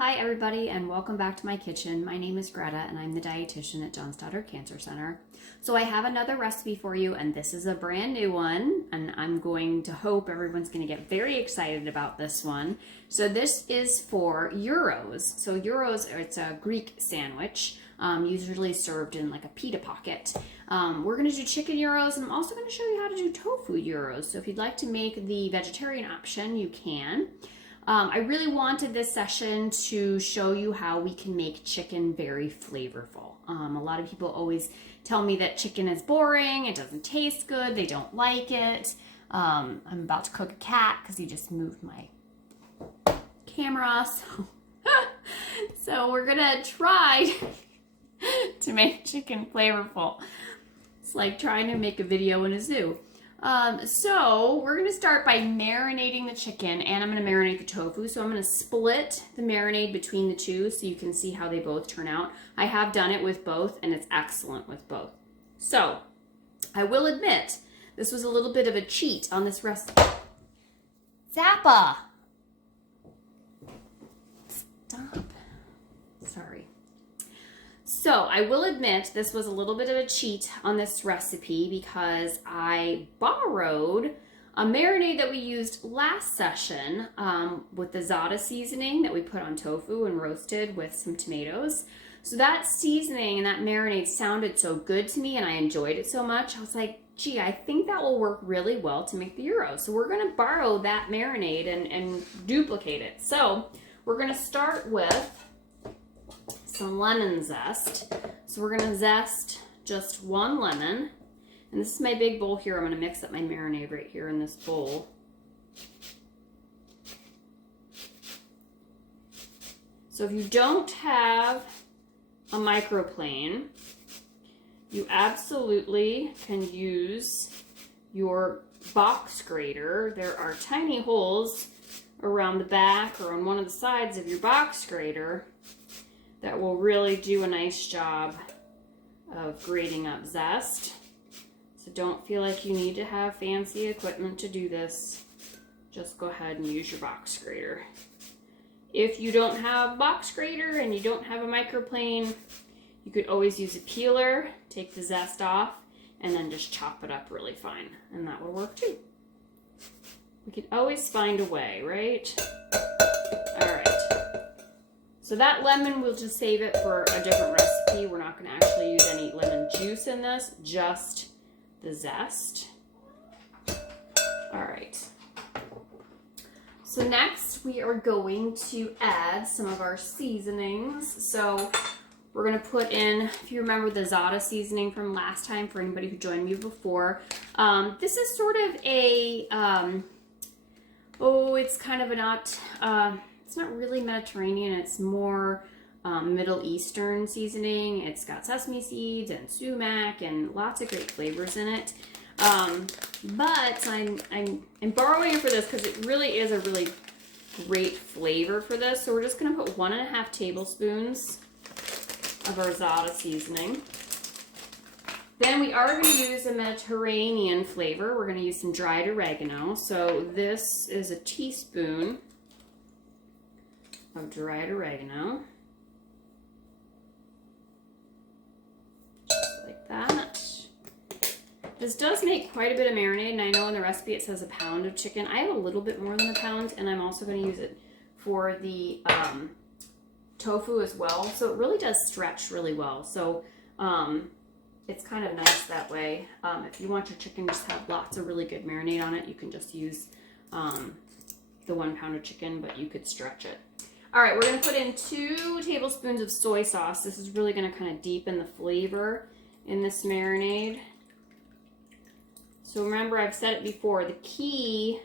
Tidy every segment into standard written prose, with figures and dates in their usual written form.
Hi everybody and welcome back to my kitchen. My name is Greta and I'm the dietitian at John Stoddard Cancer Center. So I have another recipe for you and this is a brand new one and I'm going to hope everyone's going to get very excited about this one. So this is for gyros. So gyros, it's a Greek sandwich, usually served in like a pita pocket. We're going to do chicken gyros and I'm also going to show you how to do tofu gyros. So if you'd like to make the vegetarian option, you can. I really wanted this session to show you how we can make chicken very flavorful. A lot of people always tell me that chicken is boring, it doesn't taste good, they don't like it. I'm about to cook a cat because he just moved my camera. So we're gonna try to make chicken flavorful. It's like trying to make a video in a zoo. So we're going to start by marinating the chicken and I'm going to marinate the tofu. So I'm going to split the marinade between the two so you can see how they both turn out. I have done it with both and it's excellent with both. So I will admit this was a little bit of a cheat on this recipe. Zappa! Stop. Sorry. So I will admit this was a little bit of a cheat on this recipe because I borrowed a marinade that we used last session with the Zest seasoning that we put on tofu and roasted with some tomatoes. So that seasoning and that marinade sounded so good to me and I enjoyed it so much. I was like, gee, I think that will work really well to make the gyros. So we're going to borrow that marinade and duplicate it. So we're going to start with some lemon zest. So we're going to zest just one lemon. And this is my big bowl here. I'm going to mix up my marinade right here in this bowl. So if you don't have a microplane, you absolutely can use your box grater. There are tiny holes around the back or on one of the sides of your box grater that will really do a nice job of grating up zest. So don't feel like you need to have fancy equipment to do this. Just go ahead and use your box grater. If you don't have a box grater and you don't have a microplane, you could always use a peeler, take the zest off, and then just chop it up really fine. And that would work too. We could always find a way, right? All right. So that lemon, we'll just save it for a different recipe. We're not going to actually use any lemon juice in this, just the zest. All right. So next we are going to add some of our seasonings. So we're going to put in, if you remember the Zest seasoning from last time, for anybody who joined me before, this is sort of a, it's kind of a not... it's not really Mediterranean, it's more Middle Eastern seasoning. It's got sesame seeds and sumac and lots of great flavors in it. But I'm borrowing it for this because it really is a really great flavor for this. So we're just going to put 1.5 tablespoons of our Zest seasoning. Then we are going to use a Mediterranean flavor. We're going to use some dried oregano. So this is a teaspoon of dried oregano, just like that. This does make quite a bit of marinade, and I know in the recipe it says a pound of chicken. I have a little bit more than a pound, and I'm also going to use it for the tofu as well. So it really does stretch really well. So it's kind of nice that way. If you want your chicken to just have lots of really good marinade on it, you can just use the 1 pound of chicken, but you could stretch it. All right, we're going to put in 2 tablespoons of soy sauce. This is really going to kind of deepen the flavor in this marinade. So remember, I've said it before, the key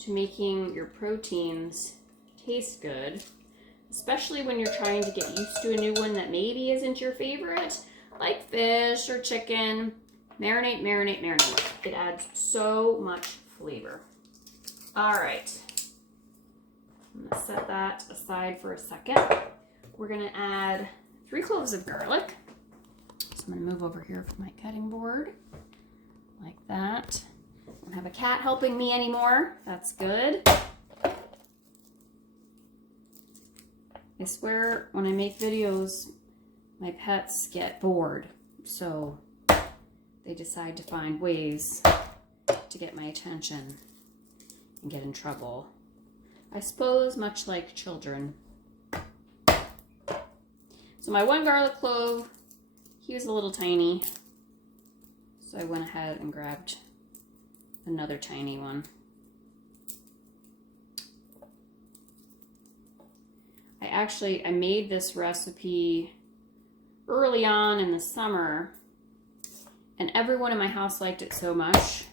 to making your proteins taste good, especially when you're trying to get used to a new one that maybe isn't your favorite, like fish or chicken, marinate, marinate, marinate. It adds so much flavor. All right. I'm going to set that aside for a second. We're going to add 3 cloves of garlic. So I'm going to move over here for my cutting board, like that. I don't have a cat helping me anymore. That's good. I swear when I make videos, my pets get bored. So they decide to find ways to get my attention and get in trouble. I suppose much like children. So my one garlic clove, he was a little tiny. So I went ahead and grabbed another tiny one. I made this recipe early on in the summer, and everyone in my house liked it so much.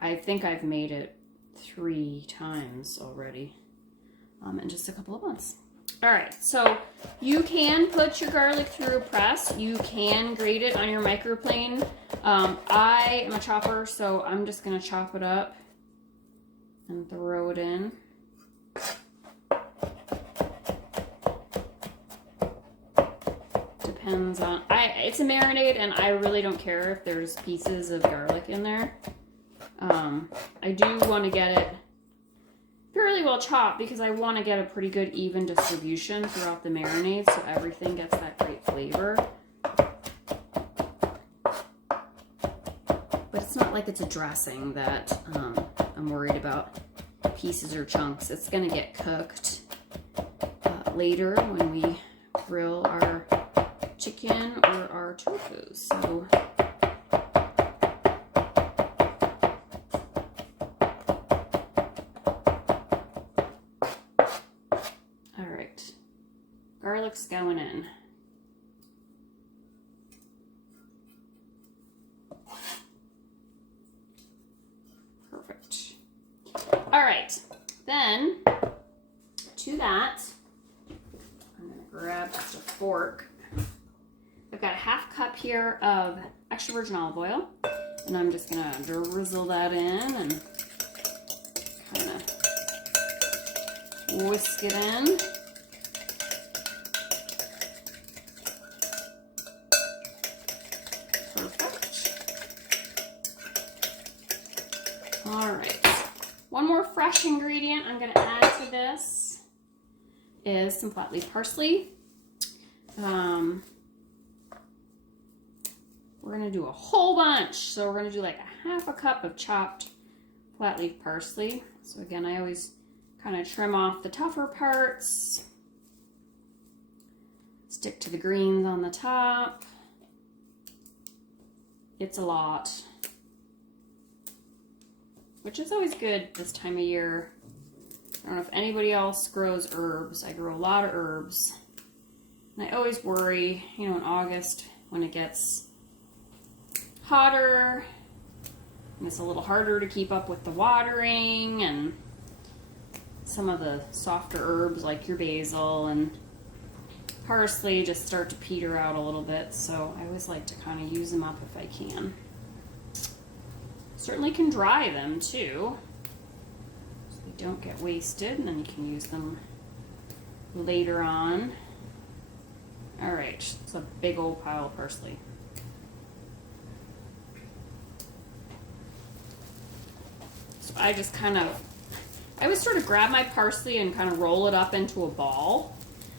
I think I've made it 3 times already in just a couple of months. All right, so you can put your garlic through a press. You can grate it on your microplane. I am a chopper, so I'm just gonna chop it up and throw it in. Depends on, it's a marinade, and I really don't care if there's pieces of garlic in there. I do want to get it fairly well chopped because I want to get a pretty good even distribution throughout the marinade so everything gets that great flavor. But it's not like it's a dressing that I'm worried about pieces or chunks. It's going to get cooked later when we grill our chicken or our tofu. So all right, garlic's going in. Perfect. All right, then to that, I'm gonna grab just a fork. I've got a half cup here of extra virgin olive oil, and I'm just gonna drizzle that in and kind of whisk it in. Perfect. All right. One more fresh ingredient I'm gonna add to this is some flat leaf parsley. We're gonna do a whole bunch. So we're gonna do like a half a cup of chopped flat leaf parsley. So again, I always kind of trim off the tougher parts. Stick to the greens on the top. It's a lot, which is always good this time of year. I don't know if anybody else grows herbs. I grow a lot of herbs. And I always worry, you know, in August when it gets hotter and it's a little harder to keep up with the watering, and some of the softer herbs like your basil and parsley just start to peter out a little bit. So I always like to kind of use them up if I can. Certainly can dry them too, so they don't get wasted, and then you can use them later on. All right, it's a big old pile of parsley. So I just kind of, I would sort of grab my parsley and kind of roll it up into a ball.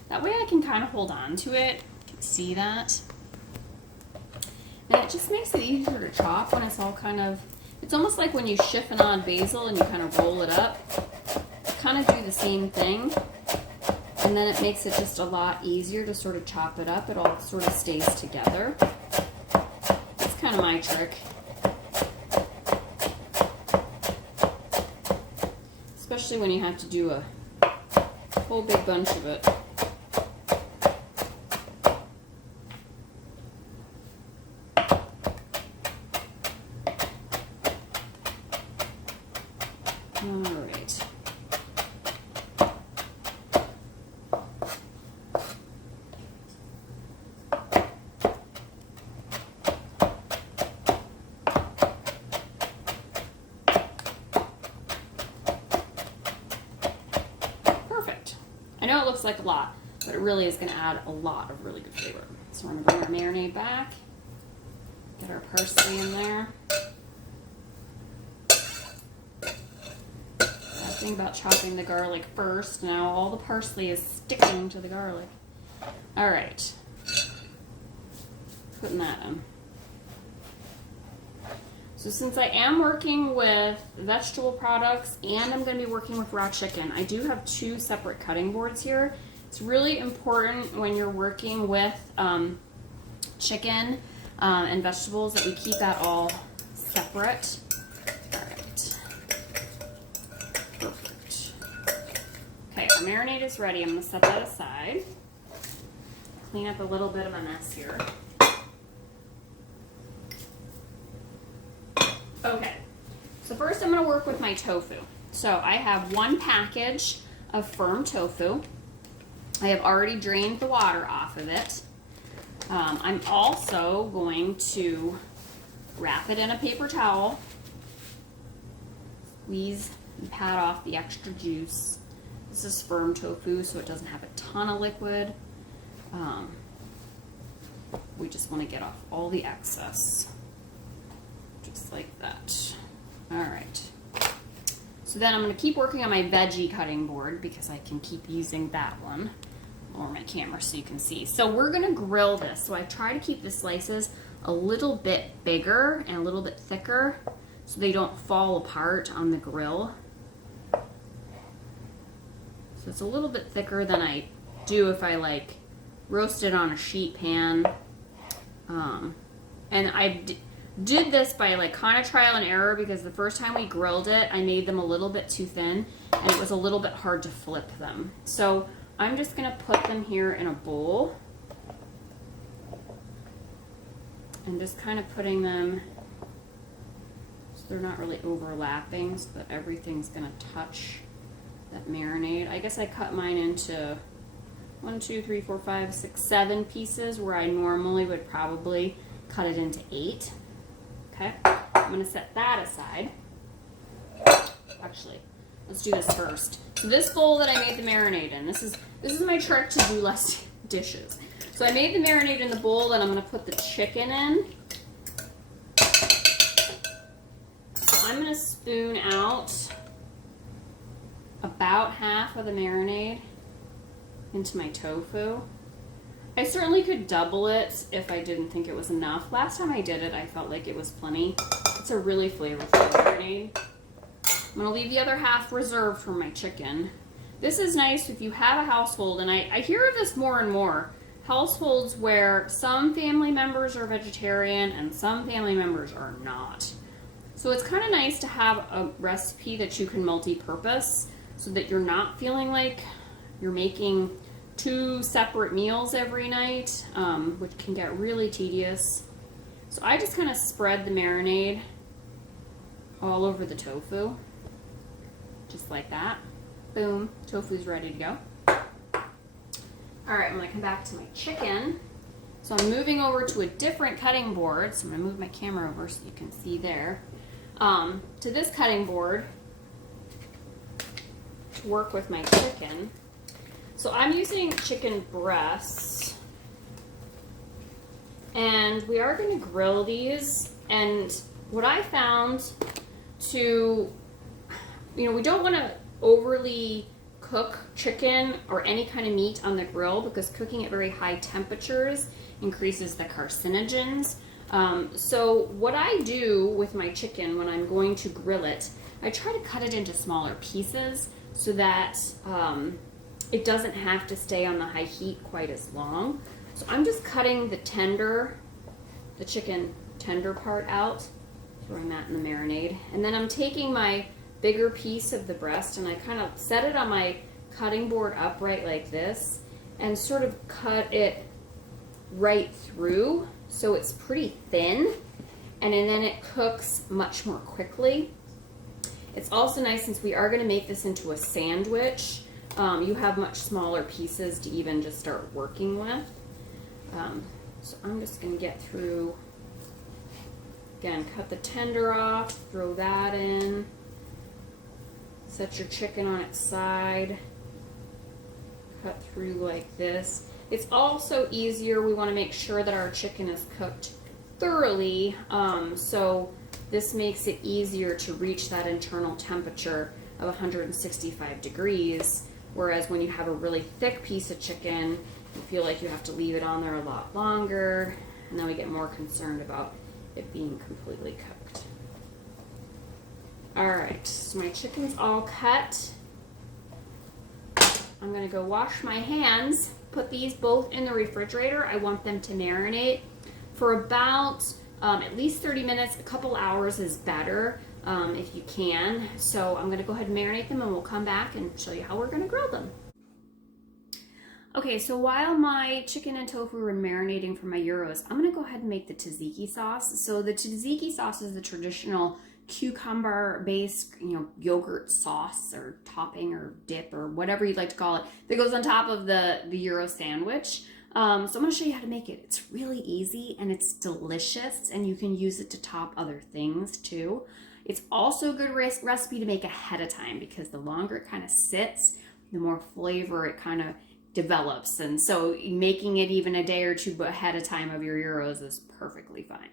That way I can kind of hold on to it. You can see that. And it just makes it easier to chop when it's all kind of, it's almost like when you chiffonade basil and you kind of roll it up. Kind of do the same thing. And then it makes it just a lot easier to sort of chop it up. It all sort of stays together. That's kind of my trick. Especially when you have to do a whole big bunch of it. I know it looks like a lot, but it really is going to add a lot of really good flavor. So we're going to bring our marinade back, get our parsley in there, grab Think about chopping the garlic first. Now all the parsley is sticking to the garlic. All right. Putting that in. So since I am working with vegetable products and I'm going to be working with raw chicken, I do have 2 separate cutting boards here. It's really important when you're working with chicken and vegetables that we keep that all separate. All right. Perfect. Okay, our marinade is ready. I'm going to set that aside. Clean up a little bit of a mess here. Okay, so first I'm going to work with my tofu. So I have 1 package of firm tofu. I have already drained the water off of it. I'm also going to wrap it in a paper towel, squeeze and pat off the extra juice. This is firm tofu, so it doesn't have a ton of liquid. We just want to get off all the excess. Just like that. All right. So then I'm going to keep working on my veggie cutting board because I can keep using that one. Lower my camera so you can see. So we're going to grill this. So I try to keep the slices a little bit bigger and a little bit thicker so they don't fall apart on the grill. So it's a little bit thicker than I do if I like roast it on a sheet pan. And I did this by like kind of trial and error because the first time we grilled it, I made them a little bit too thin and it was a little bit hard to flip them. So I'm just going to put them here in a bowl and just kind of putting them so they're not really overlapping so that everything's going to touch that marinade. I guess I cut mine into 1, 2, 3, 4, 5, 6, 7 pieces where I normally would probably cut it into 8. Okay, I'm going to set that aside. Actually, let's do this first. So this bowl that I made the marinade in, this is my trick to do less dishes. So I made the marinade in the bowl that I'm going to put the chicken in. So I'm going to spoon out about half of the marinade into my tofu. I certainly could double it if I didn't think it was enough. Last time I did it, I felt like it was plenty. It's a really flavorful marinade. I'm going to leave the other half reserved for my chicken. This is nice if you have a household, and I hear of this more and more, households where some family members are vegetarian and some family members are not. So it's kind of nice to have a recipe that you can multi-purpose so that you're not feeling like you're making 2 separate meals every night, which can get really tedious. So I just kind of spread the marinade all over the tofu, just like that. Boom, tofu's ready to go. All right, I'm gonna come back to my chicken. So I'm moving over to a different cutting board. So I'm gonna move my camera over so you can see there. To this cutting board to work with my chicken. So I'm using chicken breasts, and we are going to grill these. And what I found to, we don't want to overly cook chicken or any kind of meat on the grill because cooking at very high temperatures increases the carcinogens. So what I do with my chicken when I'm going to grill it, I try to cut it into smaller pieces so that it doesn't have to stay on the high heat quite as long. So I'm just cutting the chicken tender part out, throwing that in the marinade. And then I'm taking my bigger piece of the breast and I kind of set it on my cutting board upright like this and sort of cut it right through so it's pretty thin, and then it cooks much more quickly. It's also nice since we are going to make this into a sandwich. You have much smaller pieces to even just start working with. So I'm just going to get through, again, cut the tender off, throw that in, set your chicken on its side, cut through like this. It's also easier, we want to make sure that our chicken is cooked thoroughly, so this makes it easier to reach that internal temperature of 165 degrees. Whereas when you have a really thick piece of chicken, you feel like you have to leave it on there a lot longer, and then we get more concerned about it being completely cooked. All right, so my chicken's all cut. I'm gonna go wash my hands, put these both in the refrigerator. I want them to marinate for about at least 30 minutes. A couple hours is better if you can. So I'm gonna go ahead and marinate them, and we'll come back and show you how we're gonna grill them. Okay, so while my chicken and tofu are marinating for my gyros, I'm gonna go ahead and make the tzatziki sauce. So the tzatziki sauce is the traditional cucumber-based, yogurt sauce or topping or dip or whatever you'd like to call it that goes on top of the gyro sandwich. So I'm gonna show you how to make it. It's really easy and it's delicious, and you can use it to top other things too. It's also a good recipe to make ahead of time, because the longer it kind of sits, the more flavor it kind of develops. And so making it even a day or two ahead of time of your gyros is perfectly fine.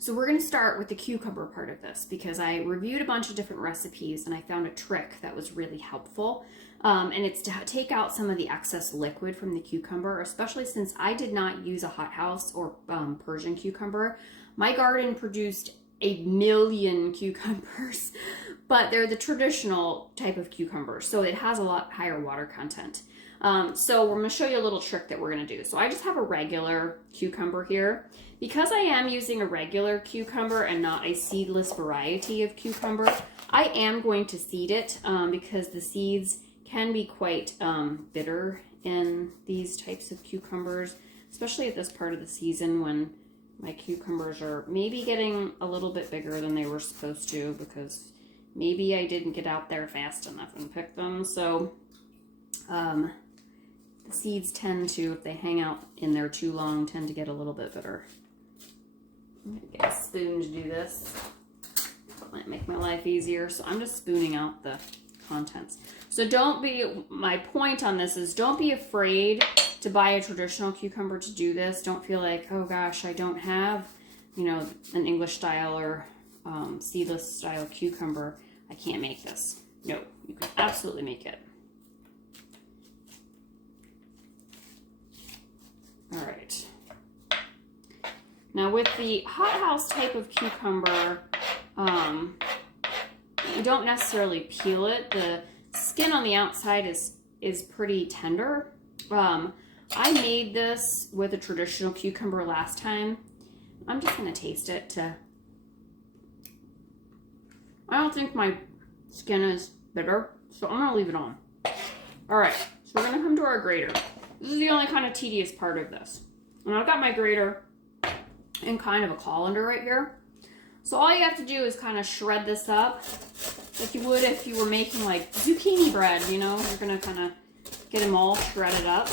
So we're going to start with the cucumber part of this, because I reviewed a bunch of different recipes and I found a trick that was really helpful. And it's to take out some of the excess liquid from the cucumber, especially since I did not use a hothouse or Persian cucumber. My garden produced 1,000,000 cucumbers, but they're the traditional type of cucumber, so it has a lot higher water content. So we're going to show you a little trick that we're going to do. So I just have a regular cucumber here. Because I am using a regular cucumber and not a seedless variety of cucumber, I am going to seed it because the seeds can be quite bitter in these types of cucumbers, especially at this part of the season when my cucumbers are maybe getting a little bit bigger than they were supposed to, because maybe I didn't get out there fast enough and pick them. So the seeds tend to, if they hang out in there too long, tend to get a little bit bitter. I'm gonna get a spoon to do this. That might make my life easier. So I'm just spooning out the contents. So my point on this is, don't be afraid to buy a traditional cucumber to do this. Don't feel like, oh gosh, I don't have, an English style or seedless style cucumber. I can't make this. No, you can absolutely make it. All right. Now with the hothouse type of cucumber, you don't necessarily peel it. The skin on the outside is pretty tender. I made this with a traditional cucumber last time. I'm just gonna taste it I don't think my skin is bitter, so I'm gonna leave it on. All right, so we're gonna come to our grater. This is the only kind of tedious part of this. And I've got my grater in kind of a colander right here. So all you have to do is kind of shred this up like you would if you were making like zucchini bread, you're gonna kind of get them all shredded up.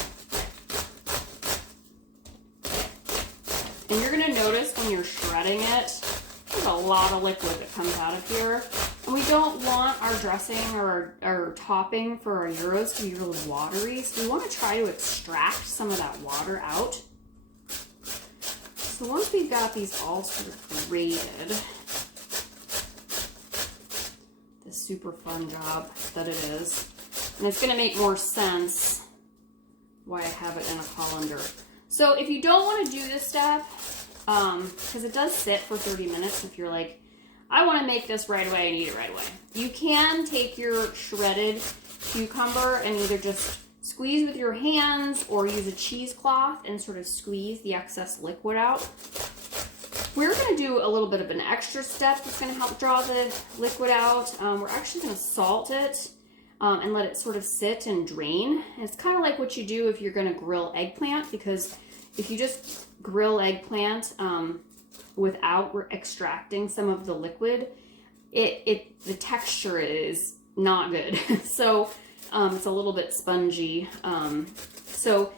And you're gonna notice when you're shredding it, there's a lot of liquid that comes out of here. And we don't want our dressing or our topping for our gyros to be really watery. So we want to try to extract some of that water out. So once we've got these all sort of grated, this super fun job that it is, and it's going to make more sense why I have it in a colander. So if you don't want to do this step, because it does sit for 30 minutes, if you're like, I want to make this right away and eat it right away, you can take your shredded cucumber and either just squeeze with your hands or use a cheesecloth and sort of squeeze the excess liquid out. We're going to do a little bit of an extra step that's going to help draw the liquid out. We're actually going to salt it and let it sort of sit and drain. And it's kind of like what you do if you're going to grill eggplant, because if you just grill eggplant without extracting some of the liquid, the texture is not good. So it's a little bit spongy. So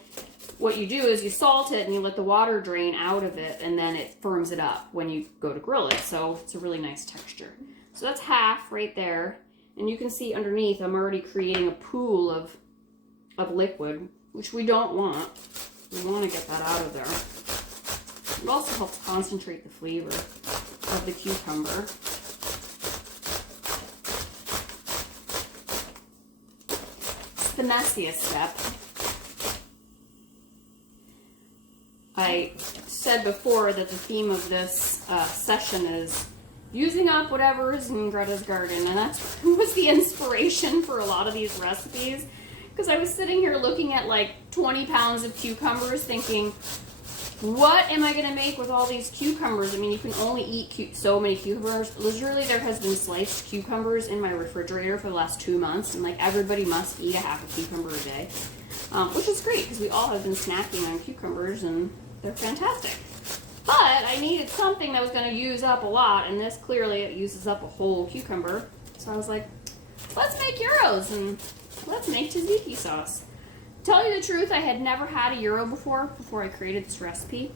what you do is you salt it and you let the water drain out of it, and then it firms it up when you go to grill it. So it's a really nice texture. So that's half right there. And you can see underneath I'm already creating a pool of liquid, which we don't want. We want to get that out of there. It also helps concentrate the flavor of the cucumber. the messiest step. I said before that the theme of this session is using up whatever is in Greta's garden, and that was the inspiration for a lot of these recipes, because I was sitting here looking at like 20 pounds of cucumbers thinking, what am I going to make with all these cucumbers? I mean, you can only eat so many cucumbers. Literally, there has been sliced cucumbers in my refrigerator for the last 2 months, and like everybody must eat a half a cucumber a day, which is great because we all have been snacking on cucumbers and they're fantastic. But I needed something that was going to use up a lot, and this clearly it uses up a whole cucumber. So I was like, let's make gyros and let's make tzatziki sauce. Tell you the truth, I had never had a gyro before I created this recipe.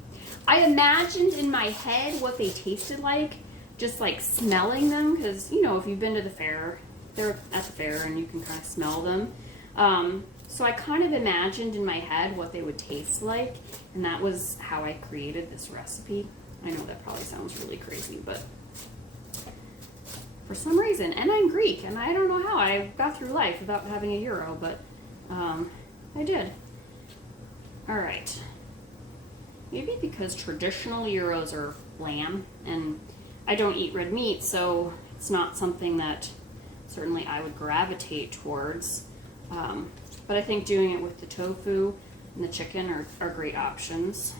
I imagined in my head what they tasted like, just like smelling them, because you know, if you've been to the fair, they're at the fair and you can kind of smell them. So I kind of imagined in my head what they would taste like, and that was how I created this recipe. I know that probably sounds really crazy, but for some reason, and I'm Greek, and I don't know how I got through life without having a gyro, but I did. All right. Maybe because traditional gyros are lamb, and I don't eat red meat, so it's not something that certainly I would gravitate towards. But I think doing it with the tofu and the chicken are great options.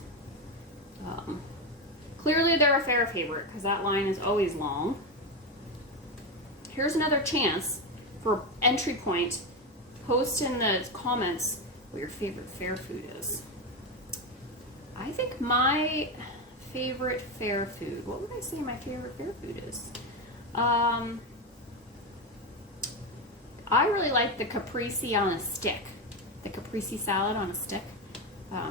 Clearly they're a fair favorite because that line is always long. Here's another chance for entry point. Post in the comments what your favorite fair food is. I think my favorite fair food, what would I say my favorite fair food is? I really like the caprese on a stick. The caprese salad on a stick.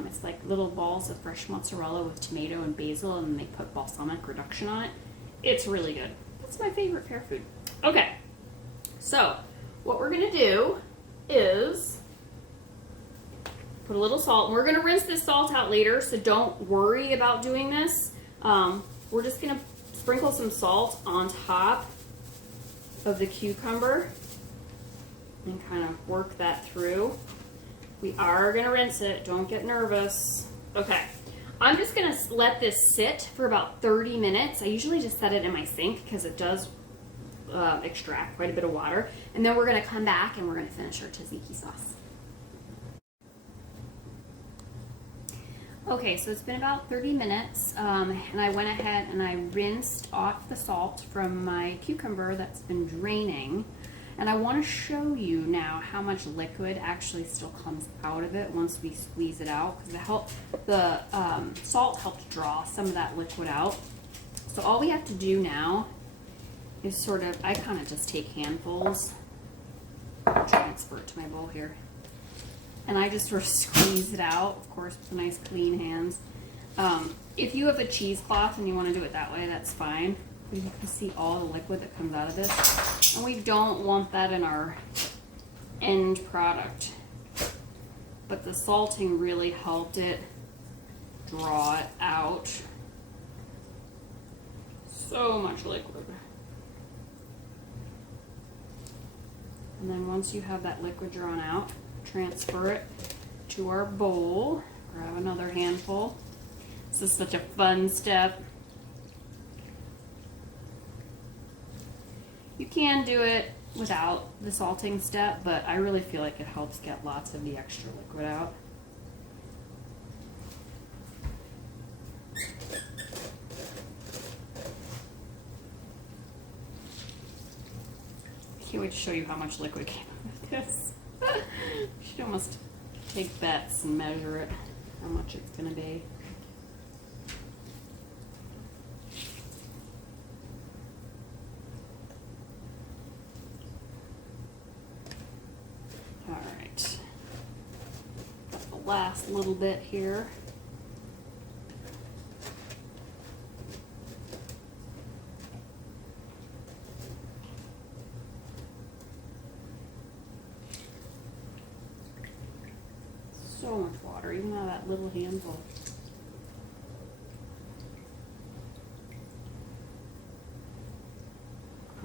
It's like little balls of fresh mozzarella with tomato and basil, and they put balsamic reduction on it. It's really good. That's my favorite fair food. Okay, so what we're gonna do is put a little salt, and we're gonna rinse this salt out later, so don't worry about doing this. We're just gonna sprinkle some salt on top of the cucumber and kind of work that through. We are gonna rinse it, don't get nervous. Okay, I'm just gonna let this sit for about 30 minutes. I usually just set it in my sink because it does extract quite a bit of water. And then we're gonna come back and we're gonna finish our tzatziki sauce. Okay, so it's been about 30 minutes, and I went ahead and I rinsed off the salt from my cucumber that's been draining. And I want to show you now how much liquid actually still comes out of it once we squeeze it out, because the salt helps draw some of that liquid out. So all we have to do now is sort of, I kind of just take handfuls, transfer it to my bowl here, and I just sort of squeeze it out, of course, with nice clean hands. If you have a cheesecloth and you want to do it that way, that's fine. You can see all the liquid that comes out of this, and we don't want that in our end product. But the salting really helped it draw it out. So much liquid. And then once you have that liquid drawn out, transfer it to our bowl. Grab another handful. This is such a fun step. You can do it without the salting step, but I really feel like it helps get lots of the extra liquid out. I can't wait to show you how much liquid came out of this. You should almost take bets and measure it, how much it's going to be. Alright, got the last little bit here. So much water, even out of that little handful.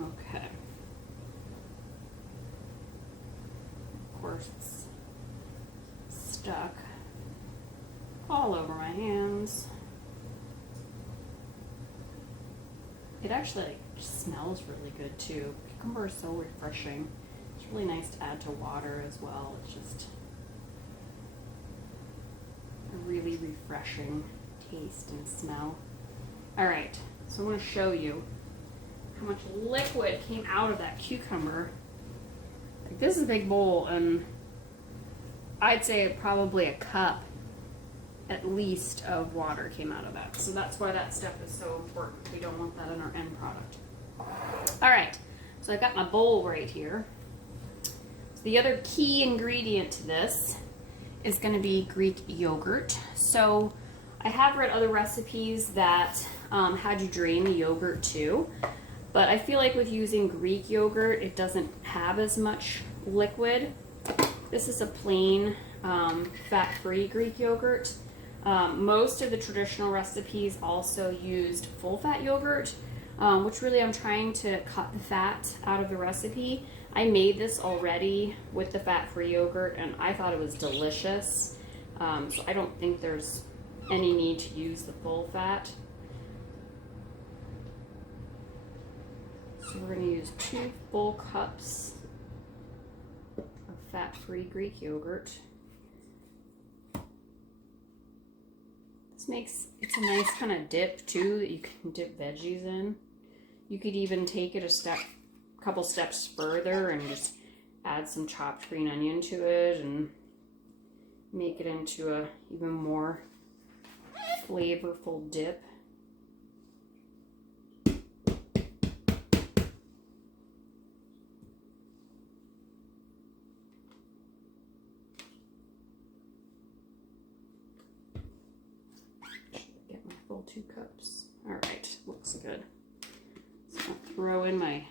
Okay. Of course, course, it's stuck all over my hands. It actually smells really good too. Cucumber is so refreshing. It's really nice to add to water as well. It's just a really refreshing taste and smell. All right, so I want to show you how much liquid came out of that cucumber. Like, this is a big bowl, and I'd say probably a cup at least of water came out of that. So that's why that step is so important. We don't want that in our end product. All right, so I've got my bowl right here. So the other key ingredient to this is going to be Greek yogurt. So I have read other recipes that had you drain the yogurt too, but I feel like with using Greek yogurt, it doesn't have as much liquid. This is a plain fat-free Greek yogurt. Most of the traditional recipes also used full-fat yogurt, which really I'm trying to cut the fat out of the recipe. I made this already with the fat-free yogurt, and I thought it was delicious. So I don't think there's any need to use the full fat. So we're going to use 2 full cups of fat-free Greek yogurt. This makes it's a nice kind of dip too that you can dip veggies in. You could even take it a couple steps further and just add some chopped green onion to it and make it into a even more flavorful dip. Get my full 2 cups. All right, looks good. So I'll throw in my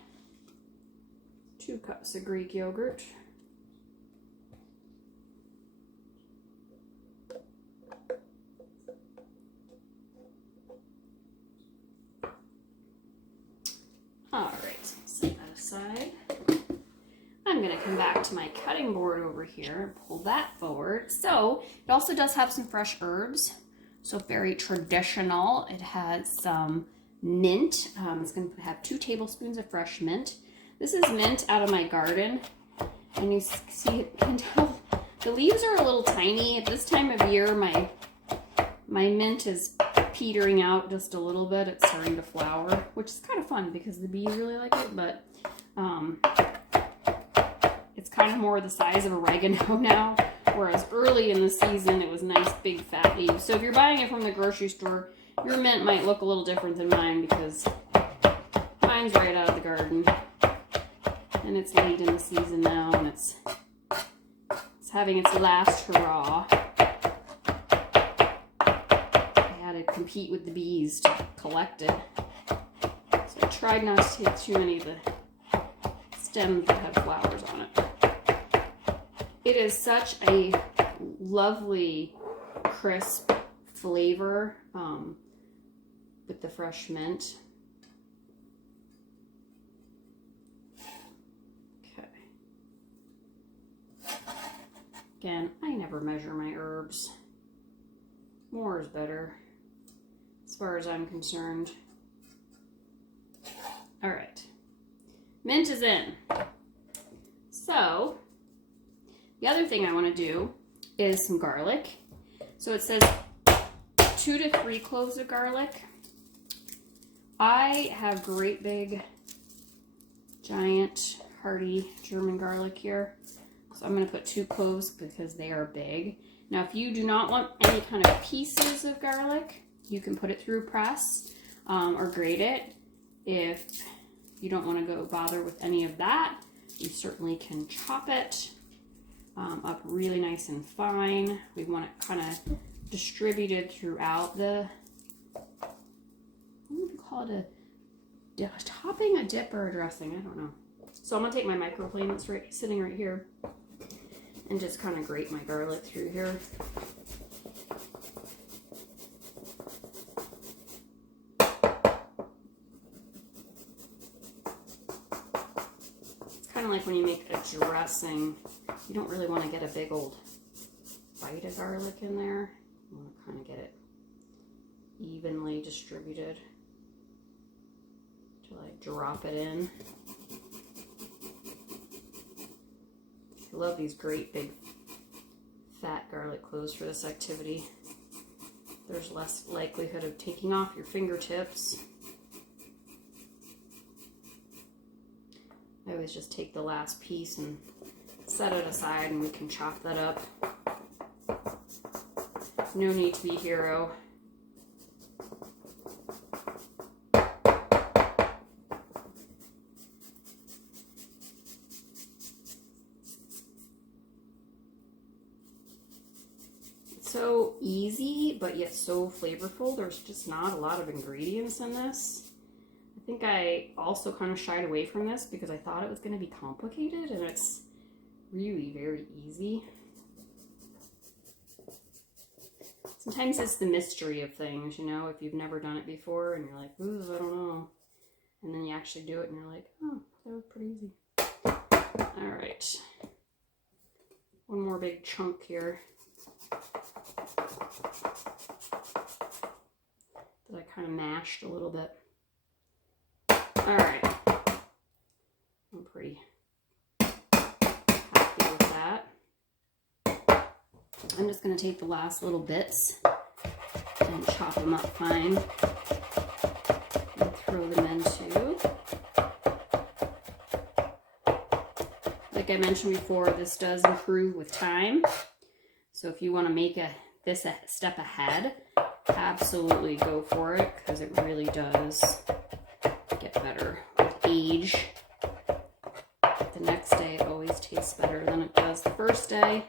2 cups of Greek yogurt. All right, set that aside. I'm gonna come back to my cutting board over here and pull that forward. So it also does have some fresh herbs. So very traditional. It has some mint. It's gonna have 2 tablespoons of fresh mint. This is mint out of my garden. And you can tell the leaves are a little tiny. At this time of year, my mint is petering out just a little bit. It's starting to flower, which is kind of fun because the bees really like it, but it's kind of more the size of oregano now, whereas early in the season it was nice big fat leaves. So if you're buying it from the grocery store, your mint might look a little different than mine because mine's right out of the garden. And it's late in the season now, and it's having its last hurrah. I had to compete with the bees to collect it. So I tried not to take too many of the stems that have flowers on it. It is such a lovely, crisp flavor with the fresh mint. Again, I never measure my herbs. More is better, as far as I'm concerned. All right, mint is in. So, the other thing I want to do is some garlic. So it says 2 to 3 cloves of garlic. I have great big, giant, hearty German garlic here. So I'm going to put 2 cloves because they are big. Now, if you do not want any kind of pieces of garlic, you can put it through press or grate it. If you don't want to go bother with any of that, you certainly can chop it up really nice and fine. We want it kind of distributed throughout the, what would you call it, a topping, a dip, or a dressing? I don't know. So I'm going to take my microplane that's sitting right here and just kind of grate my garlic through here. It's kind of like when you make a dressing You don't really want to get a big old bite of garlic in there. You want to kind of get it evenly distributed to like drop it in. I love these great big fat garlic cloves for this activity. There's less likelihood of taking off your fingertips. I always just take the last piece and set it aside and we can chop that up. No need to be a hero. So easy, but yet so flavorful. There's just not a lot of ingredients in this. I think I also kind of shied away from this because I thought it was going to be complicated, and it's really very easy. Sometimes it's the mystery of things, you know, if you've never done it before and you're like, ooh, I don't know. And then you actually do it and you're like, oh, that was pretty easy. All right. One more big chunk here that I kind of mashed a little bit. All right. I'm pretty happy with that. I'm just going to take the last little bits and chop them up fine and throw them in too. Like I mentioned before, this does improve with time. So if you want to make this a step ahead, absolutely go for it, because it really does get better with age. The next day it always tastes better than it does the first day.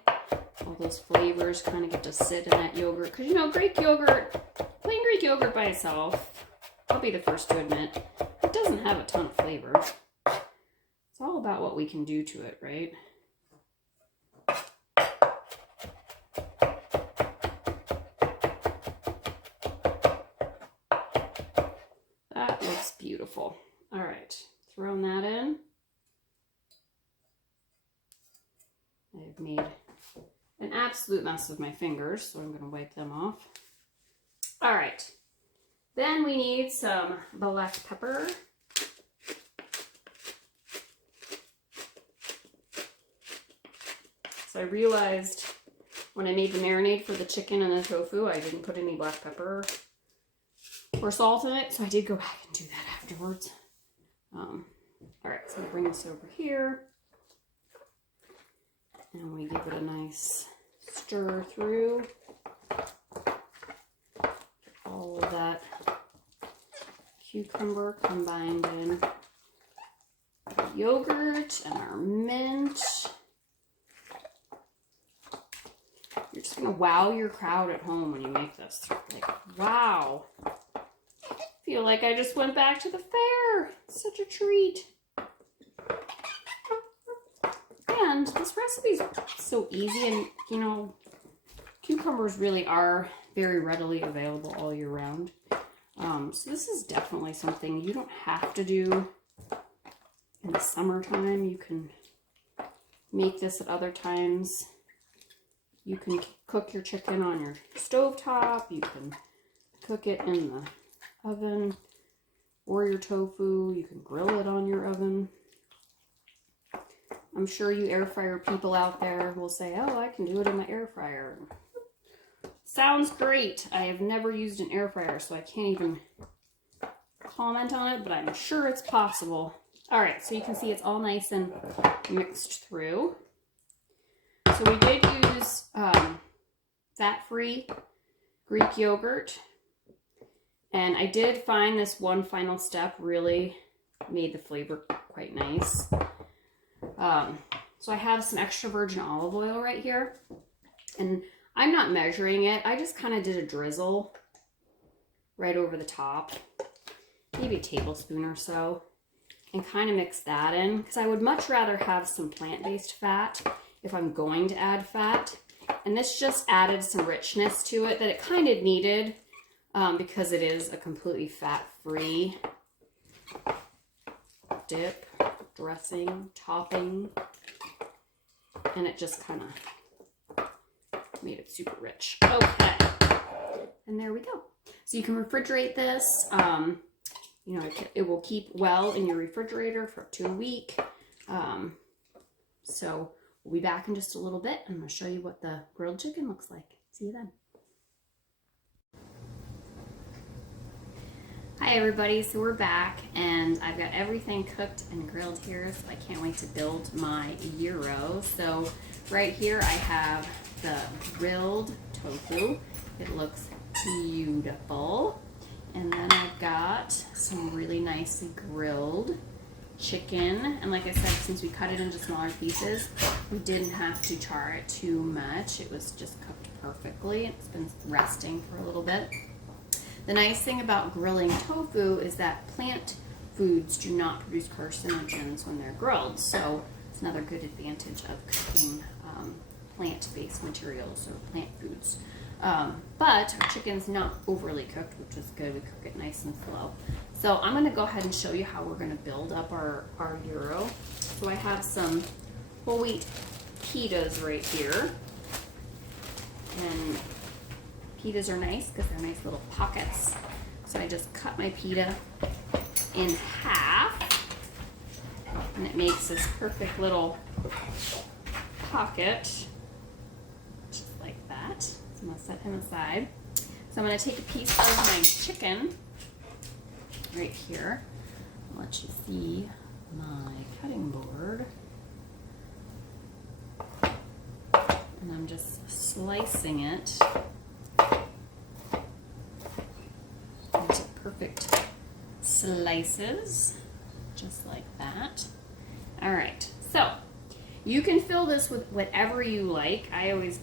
All those flavors kind of get to sit in that yogurt. Because, you know, Greek yogurt, plain Greek yogurt by itself, I'll be the first to admit, it doesn't have a ton of flavor. It's all about what we can do to it, right? That looks beautiful. All right, throwing that in. I've made an absolute mess of my fingers, so I'm going to wipe them off. All right, then we need some black pepper. So I realized when I made the marinade for the chicken and the tofu, I didn't put any black pepper or salt in it, so I did go back and do that afterwards. All right, so I'll bring this over here. And we give it a nice stir through. All of that cucumber combined in our yogurt and our mint. You're just gonna wow your crowd at home when you make this. Like, wow. I feel like I just went back to the fair. Such a treat. And this recipe is so easy, and you know, cucumbers really are very readily available all year round. So this is definitely something you don't have to do in the summertime. You can make this at other times. You can cook your chicken on your stovetop. You can cook it in the oven, or your tofu. You can grill it on your oven. I'm sure you air fryer people out there will say, oh, I can do it in my air fryer. Sounds great. I have never used an air fryer, so I can't even comment on it, but I'm sure it's possible. All right, so you can see it's all nice and mixed through. So we did use fat-free Greek yogurt, and I did find this one final step really made the flavor quite nice. So I have some extra virgin olive oil right here, and I'm not measuring it. I just kind of did a drizzle right over the top, maybe a tablespoon or so, and kind of mix that in, because I would much rather have some plant-based fat if I'm going to add fat. And this just added some richness to it that it kind of needed, because it is a completely fat-free dip, dressing, topping. and it just kind of made it super rich. Okay, and there we go. So you can refrigerate this. You know, it will keep well in your refrigerator for up to a week. So we'll be back in just a little bit. I'm going to show you what the grilled chicken looks like. See you then. Hi everybody, so we're back and I've got everything cooked and grilled here, so I can't wait to build my gyro. So right here I have the grilled tofu. It looks beautiful. And then I've got some really nicely grilled chicken. And like I said, since we cut it into smaller pieces, we didn't have to char it too much. It was just cooked perfectly. It's been resting for a little bit. The nice thing about grilling tofu is that plant foods do not produce carcinogens when they're grilled. So it's another good advantage of cooking plant-based materials or plant foods. But our chicken's not overly cooked, which is good. We cook it nice and slow. So I'm going to go ahead and show you how we're going to build up our gyro. So I have some whole wheat pitas right here. And pitas are nice because they're nice little pockets. So I just cut my pita in half. And it makes this perfect little pocket. Just like that. I'm going to set him aside. So I'm going to take a piece of my chicken right here. I'll let you see my cutting board. And I'm just slicing it into perfect slices, just like that. All right, so you can fill this with whatever you like. I always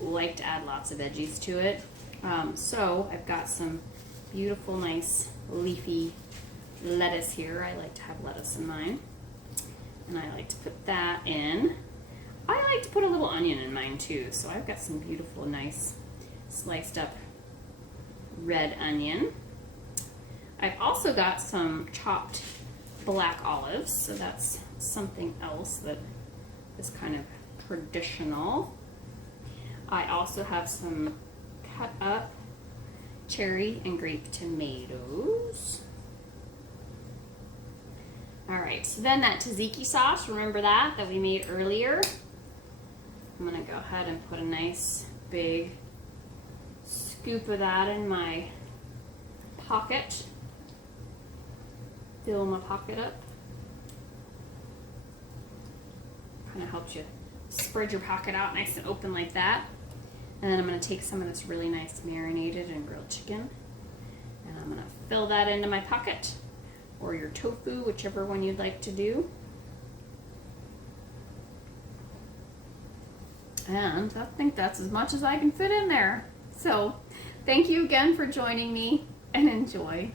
like to add lots of veggies to it. So I've got some beautiful, nice leafy lettuce here. I like to have lettuce in mine. And I like to put that in. I like to put a little onion in mine too. So I've got some beautiful, nice sliced up red onion. I've also got some chopped black olives. So that's something else that is kind of traditional. I also have some cut up cherry and grape tomatoes. All right, so then that tzatziki sauce, remember that we made earlier? I'm gonna go ahead and put a nice big scoop of that in my pocket. Fill my pocket up. Kind of helps you spread your pocket out nice and open like that. And then I'm going to take some of this really nice marinated and grilled chicken, and I'm going to fill that into my pocket, or your tofu, whichever one you'd like to do. And I think that's as much as I can fit in there. So thank you again for joining me, and enjoy.